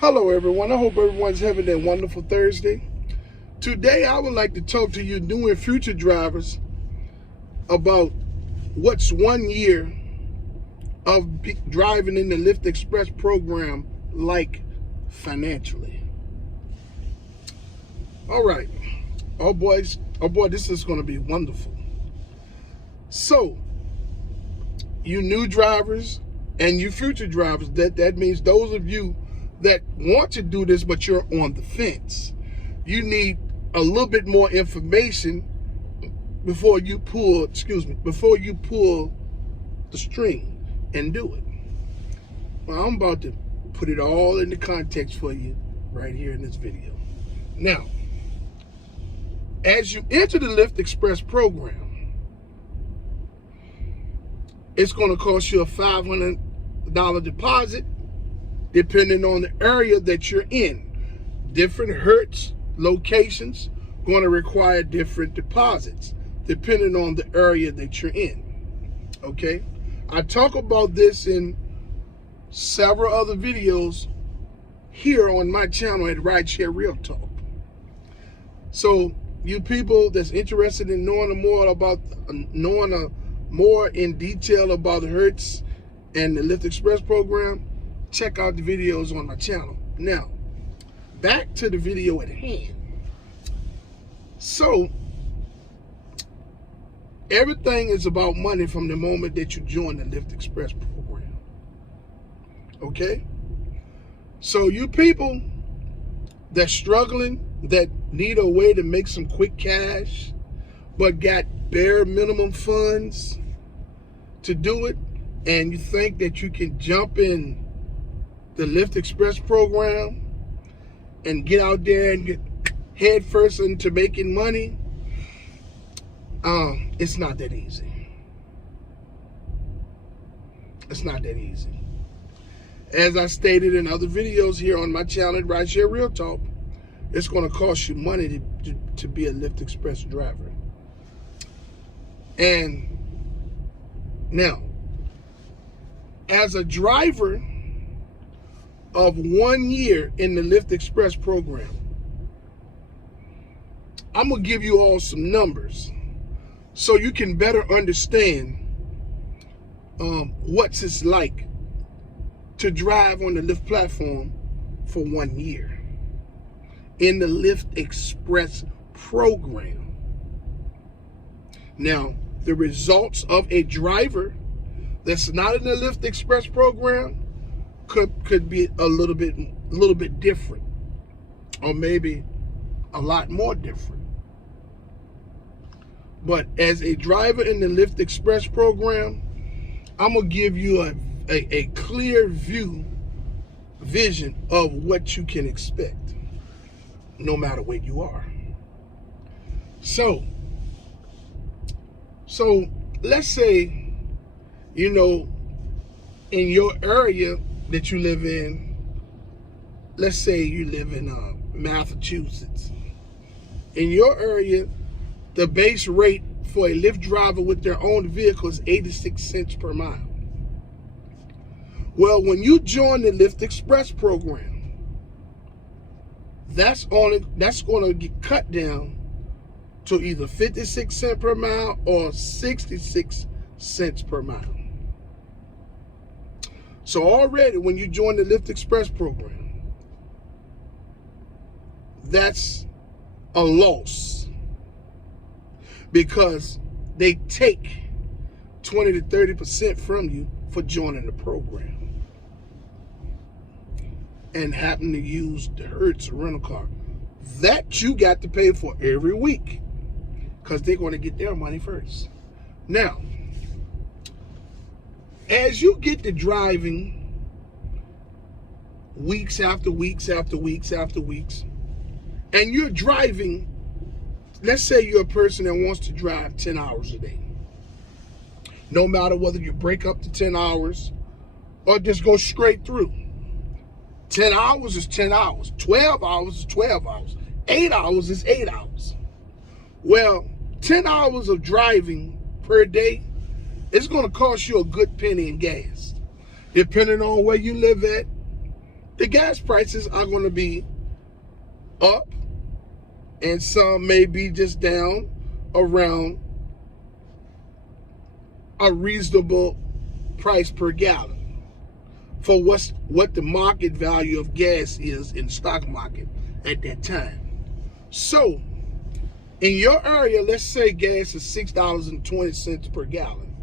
Hello everyone, I hope everyone's having a wonderful Thursday. Today I would like to talk to you new and future drivers about what's 1 year of driving in the Lyft Express program like financially. All right, oh boy, this is going to be wonderful. So, you new drivers and you future drivers, that means those of you that want to do this but you're on the fence, you need a little bit more information before you pull the string and do it. Well, I'm about to put it all into context for you right here in this video. Now, as you enter the Lyft Express program, it's going to cost you a $500 deposit depending on the area that you're in. Different Hertz locations going to require different deposits depending on the area that you're in. Okay, I talk about this in several other videos here on my channel at Rideshare RealTalk. So you people that's interested in knowing more in detail about the Hertz and the Lyft Express program, check out the videos on my channel. Now, back to the video at hand. So, everything is about money from the moment that you join the Lyft Express program. Okay? So, you people that's struggling, that need a way to make some quick cash, but got bare minimum funds to do it, and you think that you can jump in the Lyft Express program and get out there and get head first into making money, it's not that easy. It's not that easy. As I stated in other videos here on my channel at Rideshare RealTalk, it's going to cost you money to be a Lyft Express driver. And now, as a driver of 1 year in the Lyft Express program, I'm going to give you all some numbers so you can better understand what's it's like to drive on the Lyft platform for 1 year in the Lyft Express program. Now, the results of a driver that's not in the Lyft Express program could be a little bit different, or maybe a lot more different. But as a driver in the Lyft Express program, I'm gonna give you a clear vision of what you can expect, no matter where you are. So let's say, in your area that you live in, let's say you live in Massachusetts. In your area, the base rate for a Lyft driver with their own vehicle is 86 cents per mile. Well, when you join the Lyft Express program, that's going to get cut down to either 56 cents per mile or 66 cents per mile. So already when you join the Lyft Express program, that's a loss, because they take 20 to 30% from you for joining the program and happen to use the Hertz rental car that you got to pay for every week, because they're going to get their money first. Now, as you get to driving weeks after weeks after weeks after weeks, and you're driving, let's say you're a person that wants to drive 10 hours a day. No matter whether you break up to 10 hours or just go straight through. 10 hours is 10 hours. 12 hours is 12 hours. 8 hours is 8 hours. Well, 10 hours of driving per day, it's going to cost you a good penny in gas. Depending on where you live at, the gas prices are going to be up, and some may be just down around a reasonable price per gallon for what the market value of gas is in the stock market at that time. So in your area, let's say gas is $6.20 per gallon,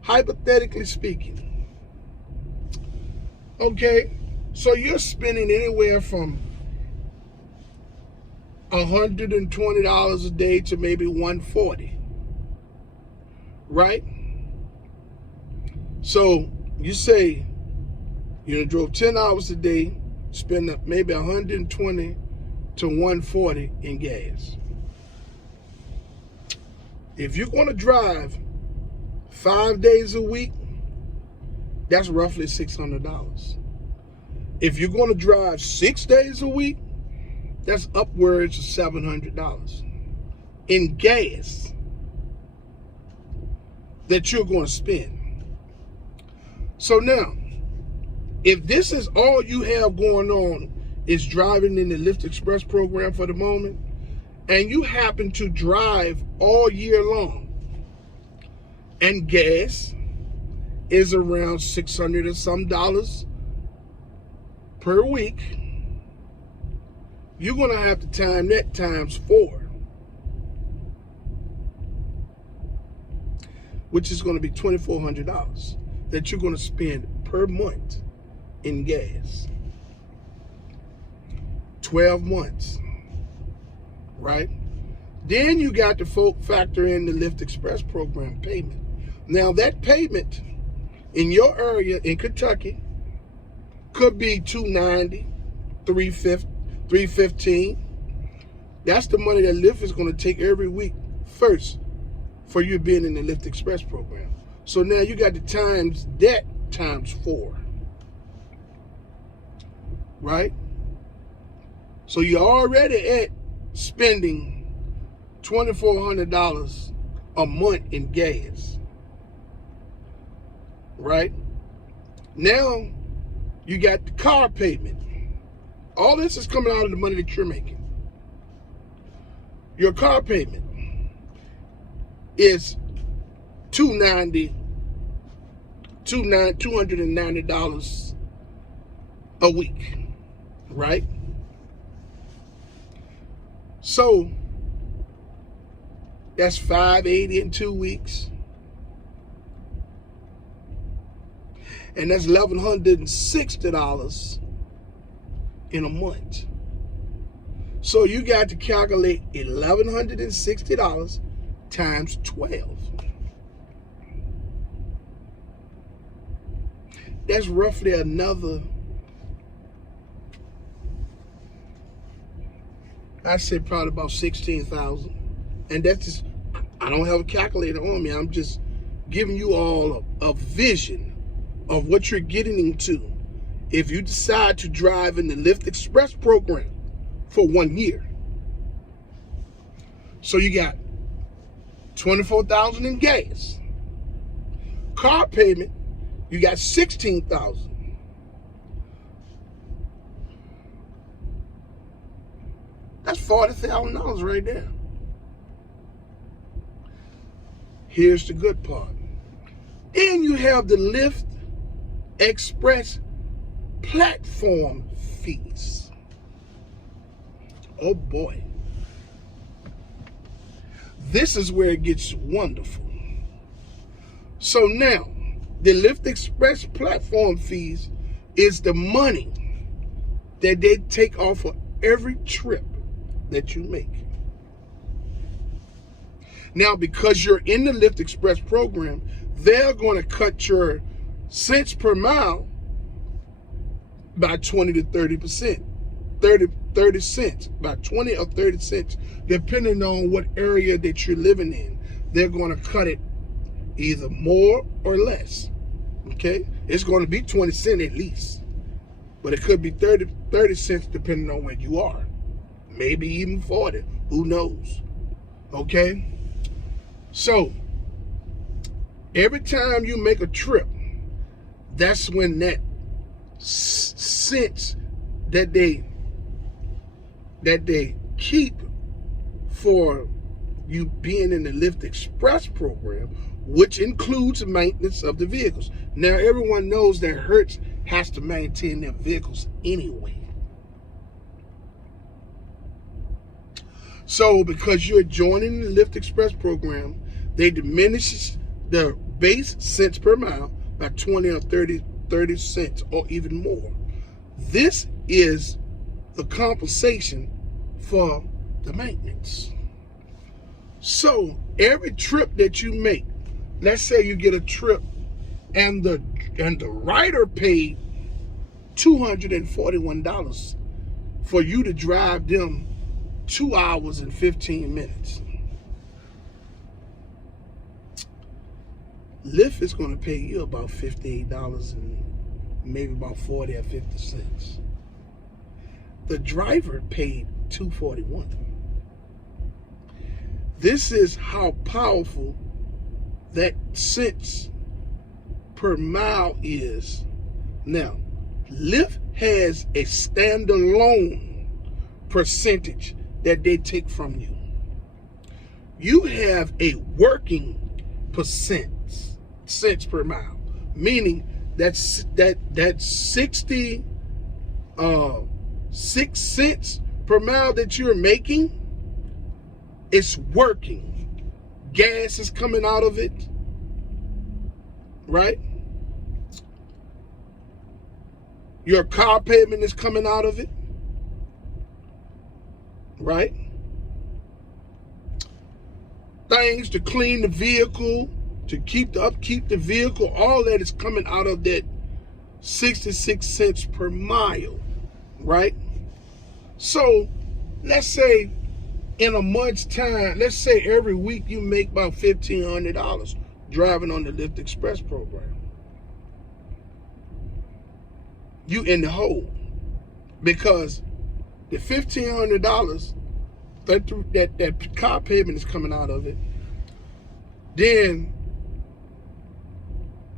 hypothetically speaking. Okay, so you're spending anywhere from $120 a day to maybe $140, right? So you say you drove 10 hours a day, spend maybe $120 to $140 in gas. If you're going to drive 5 days a week, that's roughly $600. If you're going to drive 6 days a week, that's upwards of $700 in gas that you're going to spend. So now, if this is all you have going on is driving in the Lyft Express program for the moment, and you happen to drive all year long, and gas is around $600 or some dollars per week, you're going to have to time that times 4, which is going to be $2,400 that you're going to spend per month in gas. 12 months, right? Then you got to factor in the Lyft Express program payment. Now that payment in your area in Kentucky could be $290, $350, $315. That's the money that Lyft is going to take every week first for you being in the Lyft Express program. So now you got to times that times 4, right? So you're already at spending $2,400 a month in gas, right? Now you got the car payment. All this is coming out of the money that you're making. Your car payment is $290 a week, right? So that's $580 in 2 weeks, and that's $1,160 in a month. So you got to calculate $1,160 times 12. That's roughly another, I'd say probably about 16,000. And that's just, I don't have a calculator on me. I'm just giving you all a vision of what you're getting into if you decide to drive in the Lyft Express program for 1 year. So you got $24,000 in gas. Car payment, you got $16,000. That's $40,000 right there. Here's the good part. And you have the Lyft Express platform fees. Oh boy. This is where it gets wonderful. So now, the Lyft Express platform fees is the money that they take off of every trip that you make. Now, because you're in the Lyft Express program, they're going to cut your cents per mile by 20 to 30%. 30 cents, by 20 or 30 cents, depending on what area that you're living in. They're going to cut it either more or less. Okay? It's going to be 20 cents at least. But it could be 30 cents depending on where you are. Maybe even 40. Who knows? Okay? So, every time you make a trip, that's when that cents that they keep for you being in the Lyft Express program, which includes maintenance of the vehicles. Now, everyone knows that Hertz has to maintain their vehicles anyway. So, because you're joining the Lyft Express program, they diminish the base cents per mile by 20 or 30 cents or even more. This is the compensation for the maintenance. So every trip that you make, let's say you get a trip and the rider paid $241 for you to drive them 2 hours and 15 minutes. Lyft is going to pay you about $58 and maybe about 40 or 50 cents. The driver paid $241. This is how powerful that cents per mile is. Now, Lyft has a standalone percentage that they take from you. You have a working cents per mile, meaning that 66 cents per mile that you're making, it's working. Gas is coming out of it, right? Your car payment is coming out of it, right? Things to clean the vehicle, to upkeep the vehicle, all that is coming out of that 66 cents per mile, right? So let's say in a month's time, let's say every week you make about $1,500 driving on the Lyft Express program. You in the hole, because the $1,500 that car payment is coming out of it, then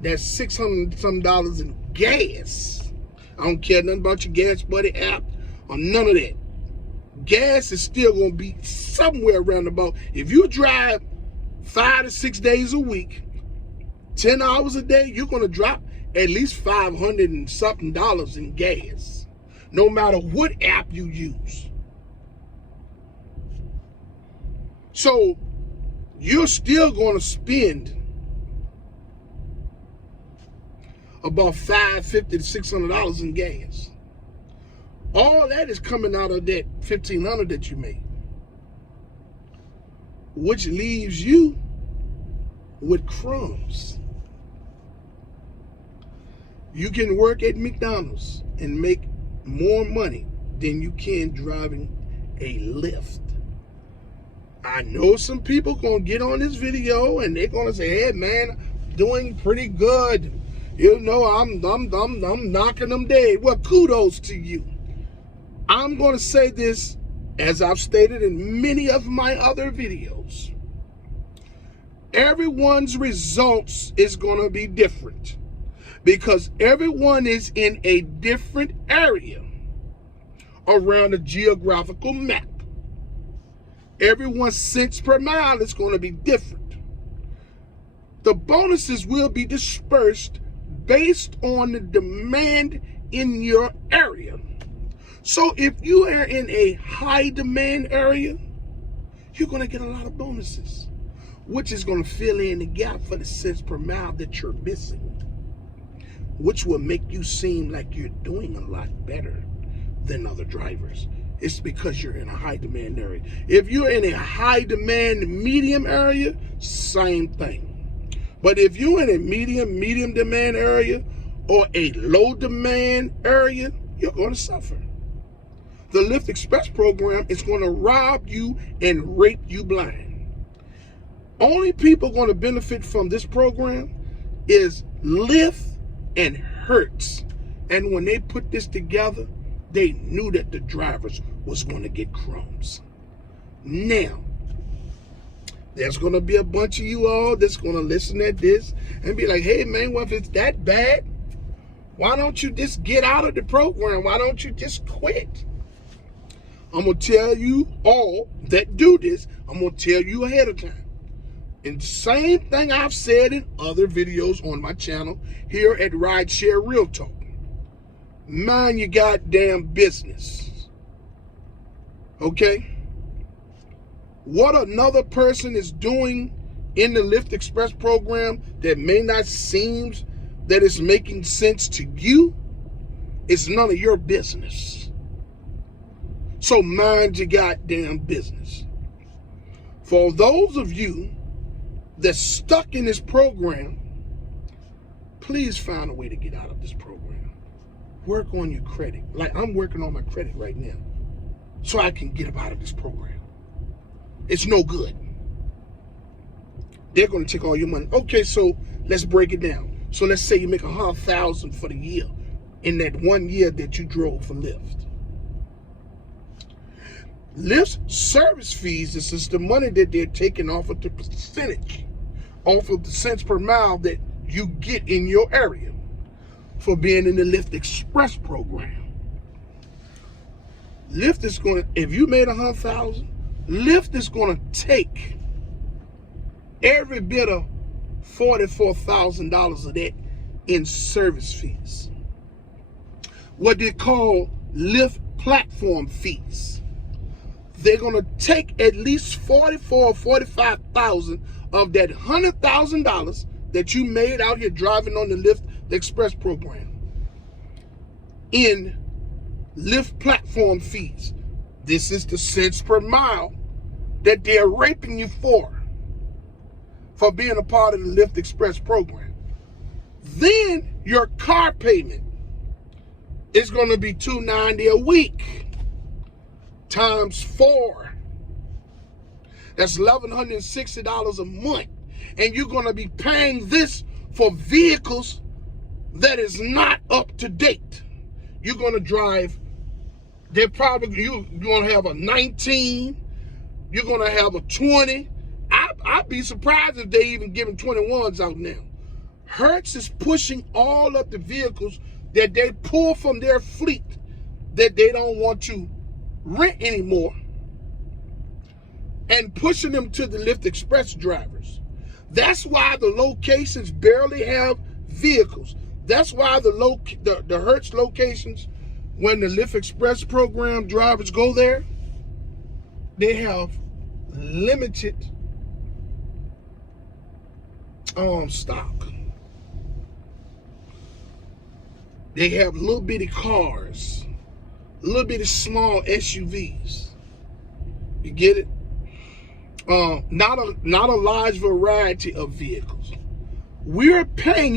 that's $600 some in gas. I don't care nothing about your Gas Buddy app or none of that. Gas is still gonna be somewhere around about, if you drive 5 to 6 days a week, 10 hours a day, you're gonna drop at least $500 and something in gas, no matter what app you use. So you're still gonna spend about $550 to $600 in gas. All that is coming out of that $1,500 that you made, which leaves you with crumbs. You can work at McDonald's and make more money than you can driving a Lyft. I know some people gonna get on this video and they're gonna say, "Hey man, doing pretty good. You know, I'm knocking them dead." Well, kudos to you. I'm gonna say this, as I've stated in many of my other videos. Everyone's results is gonna be different, because everyone is in a different area around the geographical map. Everyone's cents per mile is going to be different. The bonuses will be dispersed based on the demand in your area. So if you are in a high demand area, you're going to get a lot of bonuses, which is going to fill in the gap for the cents per mile that you're missing, which will make you seem like you're doing a lot better than other drivers. It's because you're in a high demand area. If you're in a high demand medium area, same thing. But if you're in a medium demand area or a low demand area, you're going to suffer. The Lyft Express program is going to rob you and rape you blind. Only people going to benefit from this program is Lyft and Hertz. And when they put this together, they knew that the drivers was going to get crumbs. Now, there's going to be a bunch of you all that's going to listen at this and be like, "Hey man, well, if it's that bad, Why don't you just get out of the program? Why don't you just quit? I'm going to tell you all that do this, I'm going to tell you ahead of time. And the same thing I've said in other videos on my channel here at Rideshare RealTalk. Mind your goddamn business. Okay? What another person is doing in the Lyft Express program that may not seem that it's making sense to you, it's none of your business. So mind your goddamn business. For those of you that's stuck in this program, please find a way to get out of this program. Work on your credit. Like I'm working on my credit right now so I can get up out of this program. It's no good. They're going to take all your money. Okay, so let's break it down. So let's say you make $100,000 for the year in that 1 year that you drove for Lyft. Lyft's service fees, this is the money that they're taking off of the percentage, off of the cents per mile that you get in your area for being in the Lyft Express program. Lyft is going to, if you made $100,000, Lyft is going to take every bit of $44,000 of that in service fees. What they call Lyft platform fees. They're going to take at least $44,000 or $45,000 of that $100,000 that you made out here driving on the Lyft Express program in Lyft platform fees. This is the cents per mile that they're raping you for being a part of the Lyft Express program. Then your car payment is going to be $290 a week. Times 4. That's $1,160 a month. And you're going to be paying this for vehicles that is not up to date. You're going to drive, you're going to have a 19, you're going to have a 20. I'd be surprised if they even giving 21s out now. Hertz is pushing all of the vehicles that they pull from their fleet that they don't want to rent anymore and pushing them to the Lyft Express drivers. That's why the locations barely have vehicles. That's why the Hertz locations, when the Lyft Express program drivers go there, they have limited stock. They have little bitty cars, little bitty small SUVs. You get it? Not a large variety of vehicles. You're paying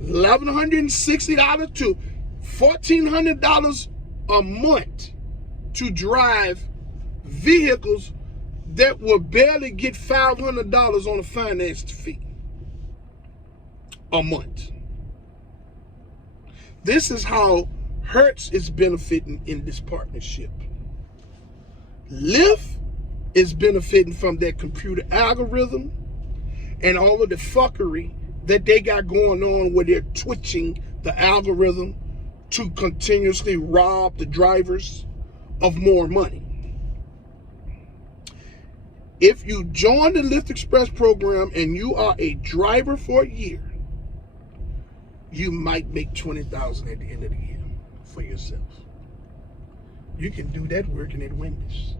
$1,160 to $1,400 a month to drive vehicles that will barely get $500 on a finance fee a month. This is how Hertz is benefiting in this partnership. Lyft is benefiting from that computer algorithm and all of the fuckery that they got going on where they're twitching the algorithm to continuously rob the drivers of more money. If you join the Lyft Express program and you are a driver for a year, you might make $20,000 at the end of the year for yourself. You can do that working at Wendy's.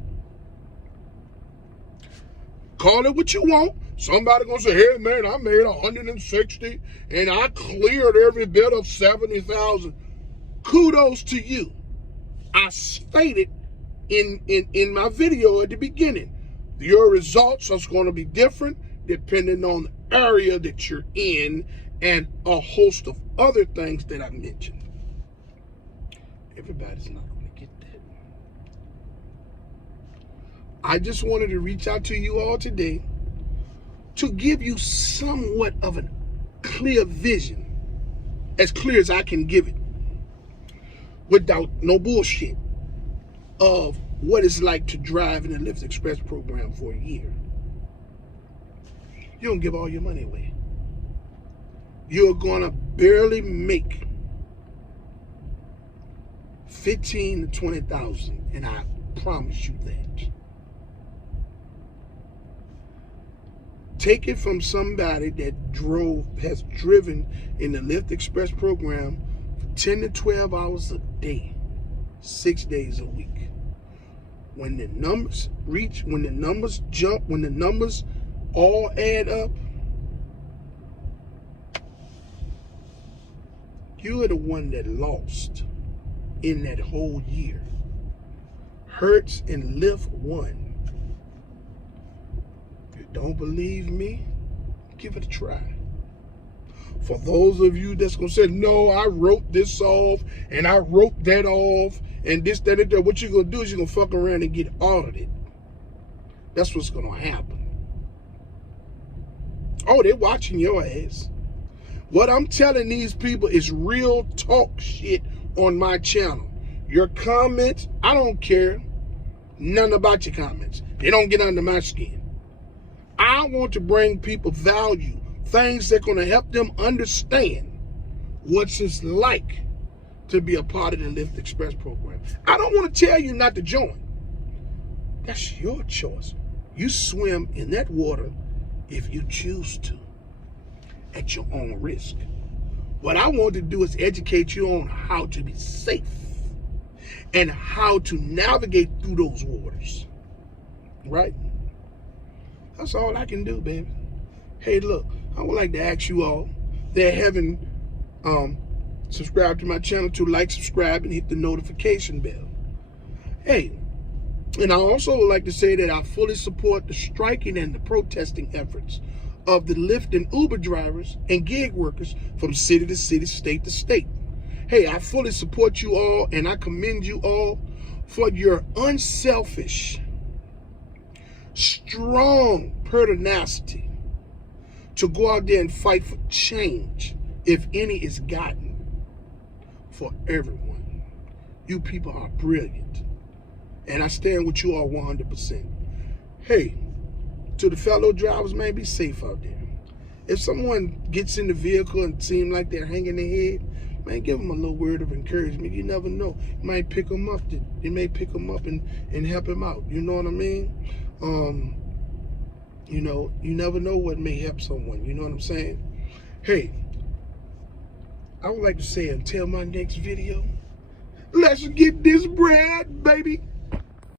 Call it what you want. Somebody gonna say, hey man, I made 160 and I cleared every bit of 70,000. Kudos to you. I stated in my video at the beginning, your results are going to be different depending on the area that you're in and a host of other things that I mentioned. Everybody's not going to get that. I just wanted to reach out to you all today to give you somewhat of a clear vision, as clear as I can give it, without no bullshit, of what it's like to drive in the Lyft Express program for a year. You don't give all your money away. You're gonna barely make 15 to 20,000, and I promise you that. Take it from somebody that has driven in the Lyft Express program for 10 to 12 hours a day, 6 days a week. When the numbers when the numbers jump, when the numbers all add up, you are the one that lost in that whole year. Hertz and Lyft won. If you don't believe me, give it a try. For those of you that's gonna say, no, I wrote this off and I wrote that off and this, that, and that, what you're gonna do is you're gonna fuck around and get audited. That's what's gonna happen. Oh, they're watching your ass. What I'm telling these people is real talk shit on my channel. Your comments, I don't care nothing about your comments. They don't get under my skin. I want to bring people value, things that are going to help them understand what it's like to be a part of the Lyft Express program. I don't want to tell you not to join. That's your choice. You swim in that water if you choose to, at your own risk. What I want to do is educate you on how to be safe and how to navigate through those waters, right? That's all I can do, baby. Hey, look, I would like to ask you all that haven't subscribed to my channel to like, subscribe, and hit the notification bell. Hey, and I also would like to say that I fully support the striking and the protesting efforts of the Lyft and Uber drivers and gig workers from city to city, state to state. Hey, I fully support you all, and I commend you all for your unselfish, strong pertinacity to go out there and fight for change, if any is gotten, for everyone. You people are brilliant, and I stand with you all 100%. Hey, to the fellow drivers, man, be safe out there. If someone gets in the vehicle and seem like they're hanging their head, man, give them a little word of encouragement. You never know. You might pick them up. You may pick them up and help them out. You know what I mean? You know, you never know what may help someone. You know what I'm saying? Hey, I would like to say until my next video, let's get this bread, baby.